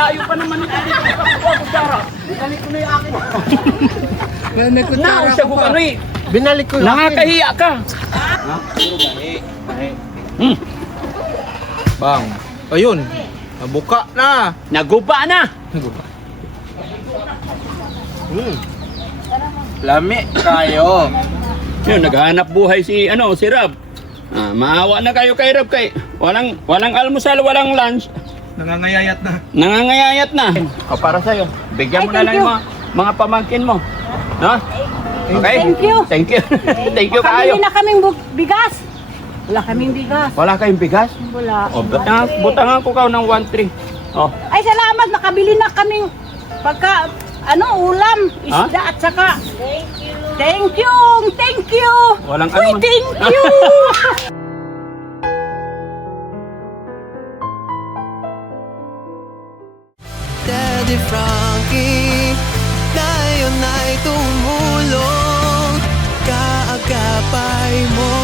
layo pa naman ito dito. Kutsara. Binalik ko na yung akin. May kutsara Nausya ko ano eh. Binalik ko yung Nakakahiya ka. Ha? Bang. Ayun. Nabuka na. Naguba na. Lami kayo. Yun, naghahanap buhay si Rab. Maawa na kayo kay Rab kay walang almusal, walang lunch. Nangangayayat na. Nangangayayat na. O para sa'yo, bigyan mo na lang yung mga pamangkin mo. No? Okay? Thank you. Thank you. Thank you kayo. Makabili na kaming bigas. Wala kaming bigas. Wala kayong bigas? Wala. O, butangan ko ka ng 1-3. O, Ay, salamat. Nakabili na kaming ulam, isda at saka. Thank you. Thank you. walang Uy, ano. thank you. Daddy Frankie, ngayon ay tumulong, kaagapay mo.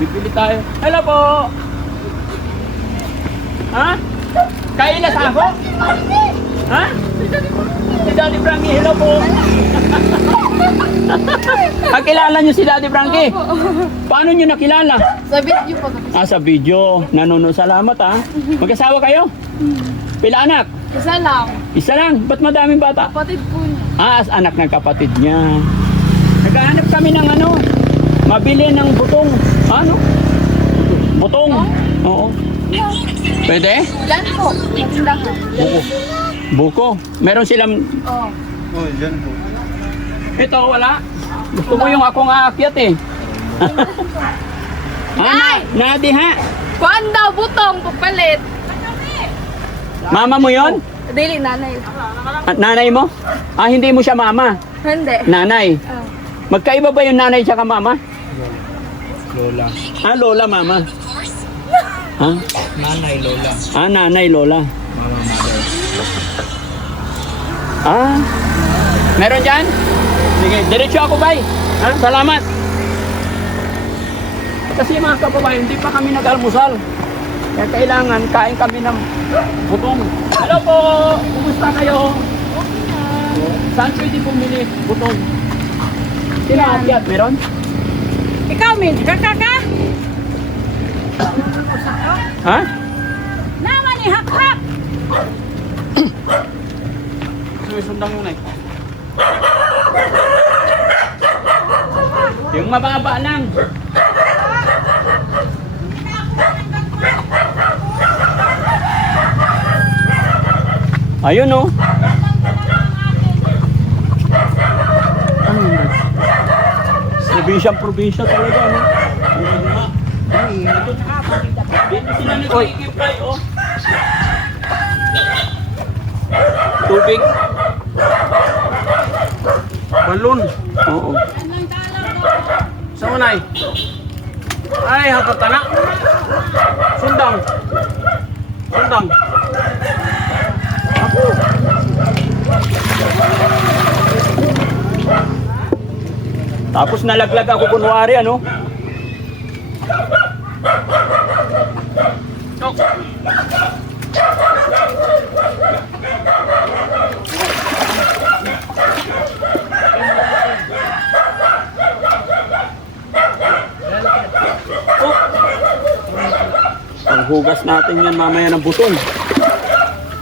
Bibili tayo. Hello po. Ha? Kain na sa ako? Ha? Si Daddy Frankie, hello po. Kilala niyo si Daddy Frankie? Paano niyo nakilala? Sa video po. Sa video. Nanonood. Salamat ha. Mag-asawa kayo? Pila anak? Isa lang. Isa lang. Ba't madaming bata? Kapatid po niya. Anak ng kapatid niya. Naghahanap kami ng mabili ng butong. Ano? Butong? Oo. Pwede? Yan po. Matindahan. Buko. Meron silang... Oo. Oh, dyan po. Ito, wala. Gusto mo yung akong aakyat eh. Nadi ha? Kuan daw, butong, papalit. Mama mo yon? Dili, nanay. Nanay mo? Hindi mo siya mama. Hindi. Nanay. Oh. Magkaiba ba yung nanay tsaka mama? Lola. Lola, mama. Ha? Nanay, lola. Nanay, lola. Mama, mother. Meron dyan? Sige, diretso ako, bay. Salamat. Kasi mga kababayan, hindi pa kami nag-almusal. Kaya kailangan kain kami ng butong. Hello po! Kumusta kayo? Saan pwede bumili butong? Sino akyat? Meron? Ikaw, Min. Kakaka. Ha? Naman ni hak-hak. Sumisundang yun eh. Yung mababa lang. Ayun oh. Ano yun? Probinsya talaga no? Dito sila nagkikipay oh. Tubig. Balon. Oo. Sa manay. Ay, hatatana. Sundang. Sundang. Tapos nalaglag ako kunwari ano. Panghugas natin yan mamaya ng buton.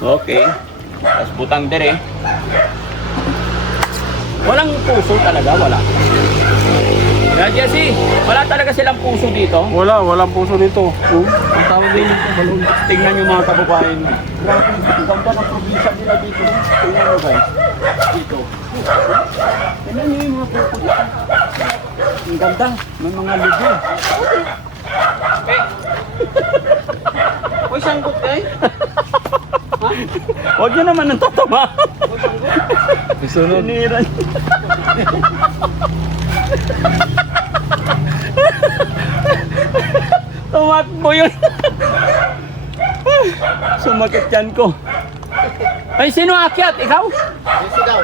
Okay. Tapos butang dire. Walang puso talaga, wala. Yan, Jesse, wala talaga silang puso dito. Walang puso nito. Ang tawag din ito, balon. Tingnan nyo mga kababayan. Grabe, ang ganda ng probinsya nila dito. Tingnan nyo guys. Dito. Tingnan nyo yung mga puso. Ang ganda. May mga lugo. Uy, sanggot eh. Huwag nyo naman ang tatama. Isunod. Siniran. Tumakbo yun. Sumakit yan ko. Ay, sino akyat? Ikaw? Jesse daw.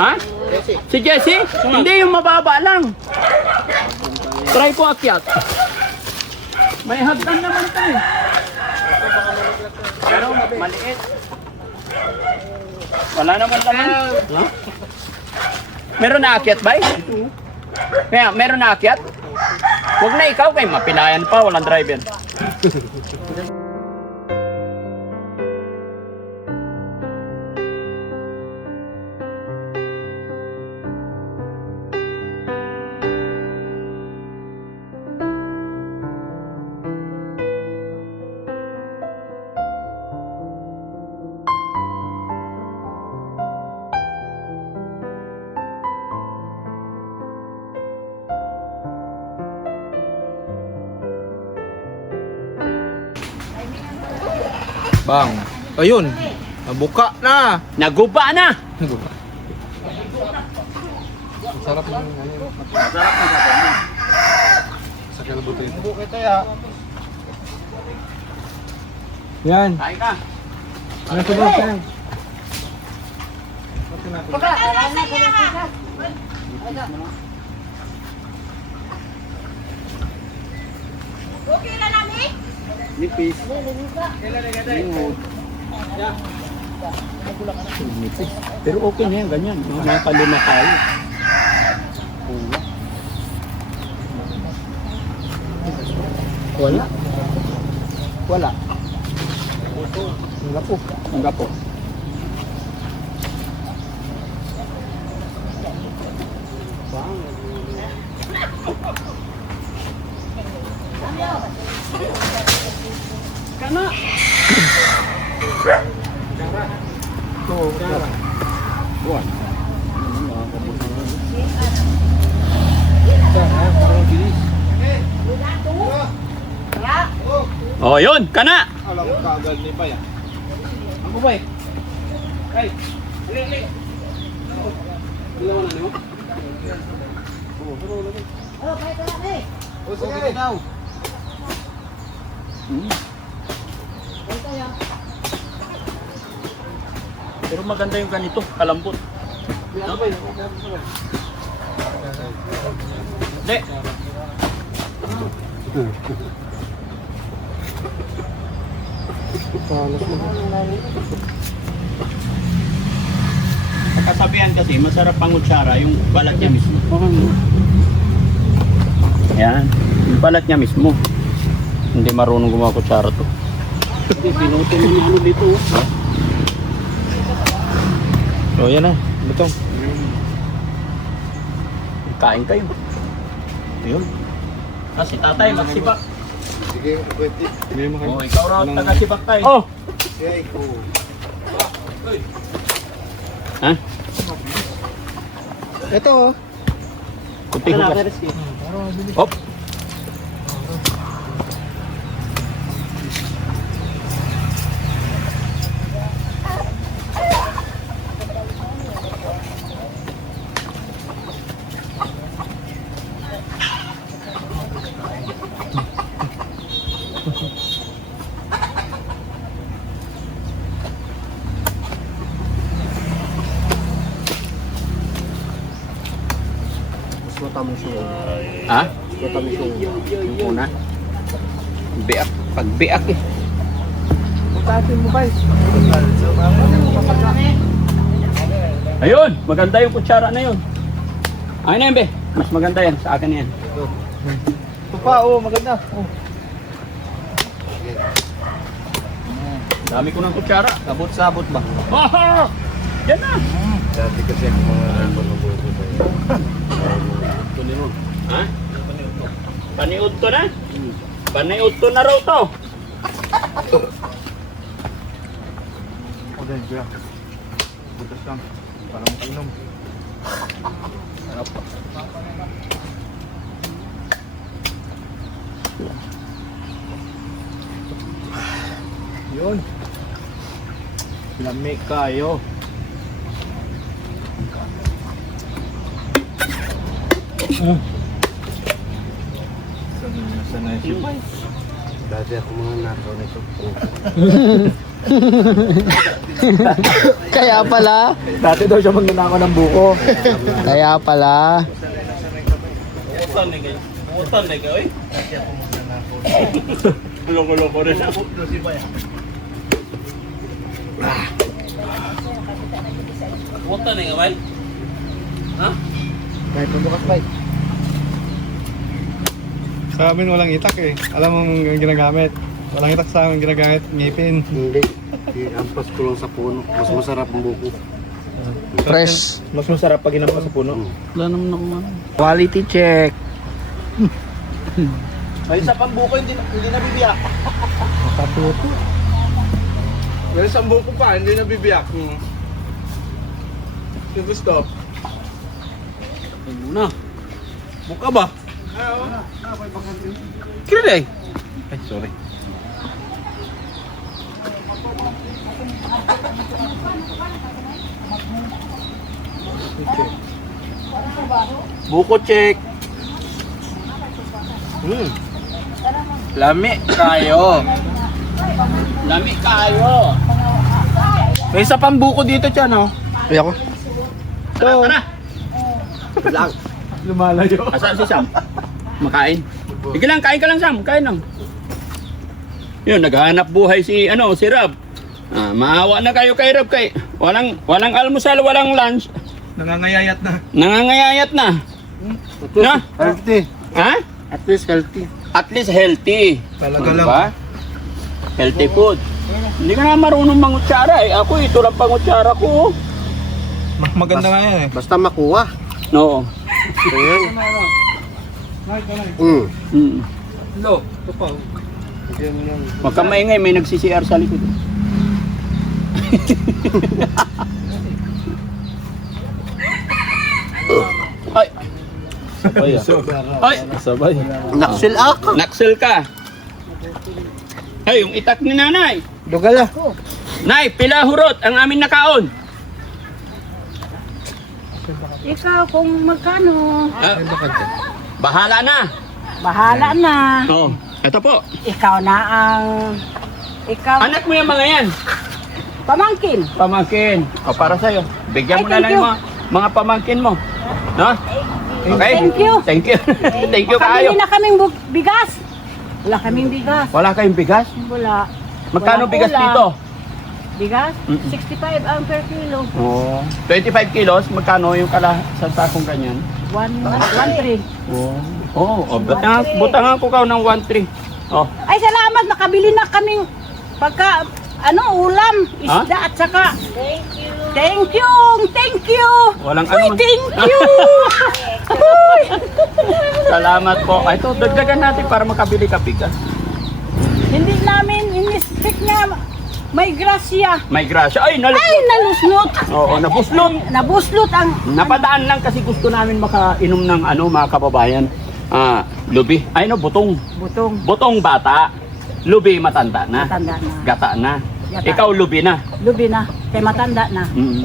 Ha? Jesse. Si Jessie? Hindi, yung mababa lang. Try po akyat. May hagdan naman tayo. Maliit. Wala naman laman. Ha? Meron na akyat ba? Kaya, meron na akyat? Huwag na ikaw kay mapilayan pa, walang driver. Bang. Ayun. Nabuka na. Naguba na! Sarap ng ano. Sarap na sa Sa kalabuto ito. Buka tayo. Yan. Kain ka. Nasa ba siya? Okay na namin? Nipis. Nipis. Pero okay na yan, ganyan. Mga kalima tayo. Wala. Wala. Wala po. Wala po. Kana. Buwan. Oh, yun, kana. Alam ko kagad ni Bay. Ang bubay. Ay, ali. Ilaw na niyo. O sige daw. Pero maganda yung ganito, kalambot. Hindi. Kasabihan kasi, masarap pang kutsara yung balat niya mismo. Yan, yung balat niya mismo. Hindi marunong gumawa kutsara to. Hindi, pinutin yung ano dito. So yan na. Butong. Kain kayo. Ayun. Kasi tatay, magsibak. Sige, pwede. Hindi mo Oh, ikaw raw, taga-sibak tayo. Oh! Sige, ko. Ha? Ito oh. Kunti ko ba? Hop! Mas matamis yung Ha? matamis yung Yung una? Biak. Pag-biak eh. Pagkasin mo ba? Ayun! Maganda yung kutsara na yun. Ayun na yun, be. Mas maganda yan. Sa akin yan. Ito pa, oh, maganda. Oh. Dami ko ng kutsara. Sabot-sabot ba? Oh! Yan na! Dati kasi ang mga panabuto tayo. Ha? Paniud to na? Paniud to na raw to. O din, kuya. Butas lang. Para makainom. Yun. Lami kayo. Sanay siya. Dati ako mga nakaw na ito. Kaya pala. Dati daw siya magnanakaw ng buko. Kaya pala. Utan na kayo. Utan na kayo eh. Loko-loko rin ako. Punta na yung awal? Ha? Kahit bukas pa eh. Sa amin walang itak eh. Alam mo ang ginagamit. Walang itak sa amin ginagamit. Ngipin. Hindi. Ampas ko lang sa puno. Mas masarap ang buko. Fresh. Mas masarap pag inampas sa puno. Wala naman ako man. Quality check. May isa pang buko hindi nabibiyak. Nakatuto. May isang buko pa, hindi nabibiyak. Yung gusto. Ay muna. Buka ba? Kira eh. Ay, sorry. Buko check. Lami kayo. Lami kayo. May isa pang buko dito dyan, oh. Ay ako. Tara, tara. Lang. Lumalayo. Asan si Sam? Makain. Sige lang, kain ka lang, Sam. Kain lang. Yun, naghahanap buhay si, si Rab. Maawa na kayo kay Rab. Walang almusal, walang lunch. Nangangayayat na. Nangangayayat na. Na? Healthy. Ha? At least healthy. At least healthy. Talaga lang. Diba? Healthy food. Hindi ka na marunong mangutsara eh. Ako, ito lang pangutsara ko. Maganda nga yan eh. Basta makuha. No. Ayan. Hello. Ito pa. Yan. Huwag kang maingay, may nag-CCR sa likod. Ay! Sabay Ay! Sabay. Naksil ako. Naksel ka! Ay, yung itak ni nanay! Dugal ah. Nay, pila hurot ang amin nakaon! Ikaw kung magkano, Bahala na! bahala na. Oo. Ito po. Ikaw na ang... Ikaw, Anak mo yung mga yan. pamangkin. Pamangkin. O, para sa'yo. Bigyan mo Ay, na thank lang you. yung mga pamangkin mo. No? Okay? Thank you. Thank you. Thank you kayo. Makabili na kaming bigas. Wala kaming bigas. Wala kayong bigas? Wala. Magkano Walang bigas ulam. dito? Bigas? Mm-mm. 65 ang per kilo. Oo. 25 kilos, magkano yung sa sakong ganyan? 1.3. Oo. Oh, butangan ko ka ng 1.3. Oh. Ay, salamat. Nakabili na kaming ulam, isda at saka. Thank you. Thank you. Walang Uy, ano. thank you. Uy. Salamat po. Ay, ito, dagdagan natin para makabili ka bigas. Hindi namin in-expect na may grasya. May grasya. Ay, Ay, nalusnot. Oo, nabuslot. Nabuslot ang... Napadaan lang kasi gusto namin makainom ng mga kababayan. Lubi. Ay, butong. Butong. Butong bata. Lubi matanda na. Matanda na. Gata na. Gata. Ikaw lubi na. Lubi na. Kaya matanda na. Mm.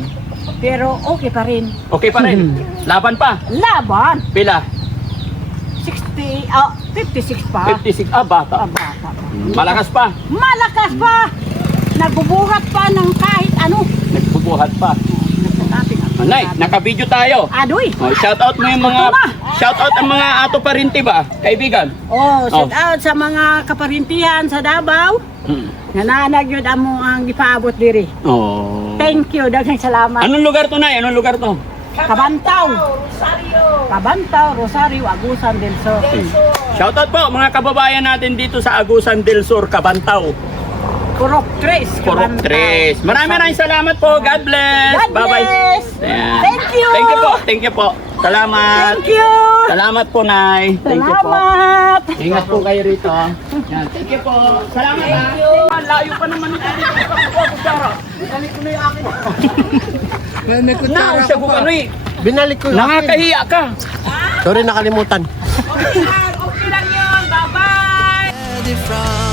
Pero okay pa rin. Okay pa rin. Laban pa. Laban. Pila? 56 pa. 56. Bata. Bata pa. Malakas pa. Malakas pa. Nagbubuhat pa ng kahit ano. Nagbubuhat pa. Nay, naka-video tayo. Adoy. Oh, shout out mo yung mga Ito na. shout out ang mga ato parinti ba? Kaibigan. Shout out sa mga kaparintihan sa Davao. Nananag yun amo ang gipaabot diri. Oh. Thank you. Daghang salamat. Anong lugar to, Nay? Anong lugar to? Kabantaw. Kabantaw, Rosario, Agusan del Sur. Shout out po mga kababayan natin dito sa Agusan del Sur, Cabantaw. Kurok Tres. Purok Tres. Maraming salamat po. God bless. God Bye-bye. bless. Ayan. Thank you. Thank you po. Thank you po. Salamat. Thank you. Salamat po, Nay. Thank you po. Salamat. Ingat po kayo rito. Yan. Thank you po. Salamat. Thank you. Layo pa naman ito. Binalik ko na yung akin. Na, siya ko ano eh. Binalik ko yung akin. Nakakahiya ka. Sorry, nakalimutan. Okay lang yun. Bye-bye.